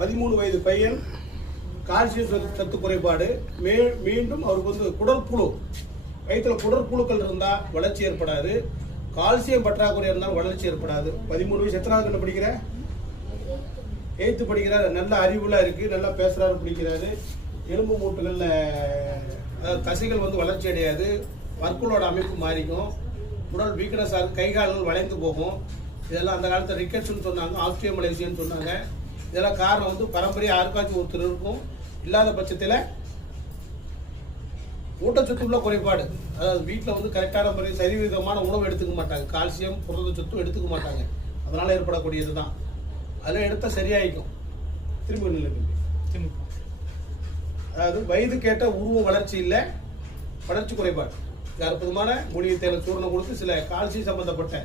பதிமூணு வயது பையன் கால்சியம் சத்து சத்து குறைபாடு. மே மீண்டும் அவருக்கு வந்து குடற்புழு வயிற்றில் குடற்புழுக்கள் இருந்தால் வளர்ச்சி ஏற்படாது. கால்சியம் பற்றாக்குறை இருந்தால் வளர்ச்சி ஏற்படாது. பதிமூணு வயசு எத்தனாவது கண்டு படிக்கிற? எயித்து படிக்கிறார். நல்ல அறிவுலாம் இருக்குது நல்லா பேசுகிறாரு பிடிக்கிறாரு. எலும்பு மூட்டுகளில் அதாவது தசைகள் வந்து வளர்ச்சி அடையாது. பற்களோட அமைப்பு மாறிக்கும். உடல் வீக்னஸ் ஆகும் கை கால்கள் வளைந்து போகும். இதெல்லாம் அந்த காலத்தில் ரிக்கெட்ஸ்னு சொன்னாங்க. ஆஸ்தியோமலேசியன்னு சொன்னாங்க. இதெல்லாம் காரணம் வந்து பரம்பரையாக யாருக்காச்சும் ஒருத்தர் இருக்கும். இல்லாத பட்சத்தில் ஊட்டச்சத்துள்ள குறைபாடு. அதாவது வீட்டில் வந்து கரெக்டான முறையில் சரிவிதமான உணவு எடுத்துக்க மாட்டாங்க. கால்சியம் புரதச்சத்தும் எடுத்துக்க மாட்டாங்க. அதனால் ஏற்படக்கூடியது தான் அதெல்லாம் எடுத்தால் சரியாயிக்கும். திரும்ப நிலைக்கு அதாவது வயதுக்கேற்ற உருவ வளர்ச்சி இல்லை வளர்ச்சி குறைபாடு. அற்புதமான மூலிகை தேவை சூரணம் கொடுத்து சில கால்சியம் சம்பந்தப்பட்ட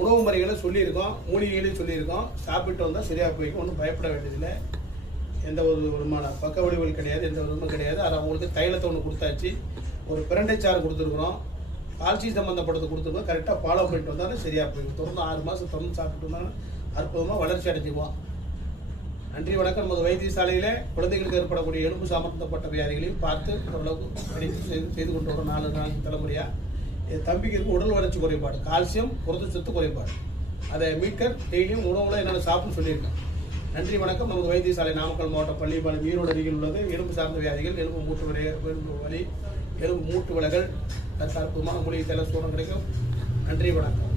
உணவு முறைகளை சொல்லியிருக்கோம் மூலிகைகளையும் சொல்லியிருக்கோம். சாப்பிட்டு வந்தால் சரியாக போய்க்கும் ஒன்றும் பயப்பட வேண்டியதில்லை. எந்த ஒரு விதமான பக்க விளைவுகள் கிடையாது எந்த ஒரு விதமும் கிடையாது. அது அவங்களுக்கு தைலத்தை ஒன்று கொடுத்தாச்சு. ஒரு பிரண்டை சாறு கொடுத்துருக்குறோம். கால்சியம் சம்மந்தப்பட்டது கொடுத்துருக்கோம். கரெக்டாக ஃபாலோ பண்ணிட்டு வந்தாலும் சரியாக போய்க்கும் தொடர்ந்து ஆறு மாதம் தொடர்ந்து சாப்பிட்டு வந்தாலும் அற்புதமாக வளர்ச்சி அடைஞ்சிக்குவோம் நன்றி வணக்கம். நமது வைத்தியசாலையில் குழந்தைகளுக்கு ஏற்படக்கூடிய எலும்பு சம்பந்தப்பட்ட வியாதிகளையும் பார்த்து ஓரளவுக்கு செய்து செய்து கொண்டு வரோம் நாலு நாள் தலைமுறையாக என் தம்பிக்கு இருக்கும் உடல் வளர்ச்சி குறைபாடு கால்சியம் புரதச்சத்து குறைபாடு. அதை மீட்க டெய்லியும் உணவுல என்னென்ன சாப்பிட்டு சொல்லியிருக்கேன் நன்றி வணக்கம். நமது வைத்தியசாலை நாமக்கல் மாவட்டம் பள்ளிப்பாளையம் ஈரோடு அருகில் உள்ளது. எலும்பு சார்ந்த வியாதிகள் எலும்பு மூட்டு வலி எலும்பு வலி எலும்பு மூட்டு விலகல் அதற்கு அற்புதமான மூலிகை தலை சூடம் கிடைக்கும். நன்றி வணக்கம்.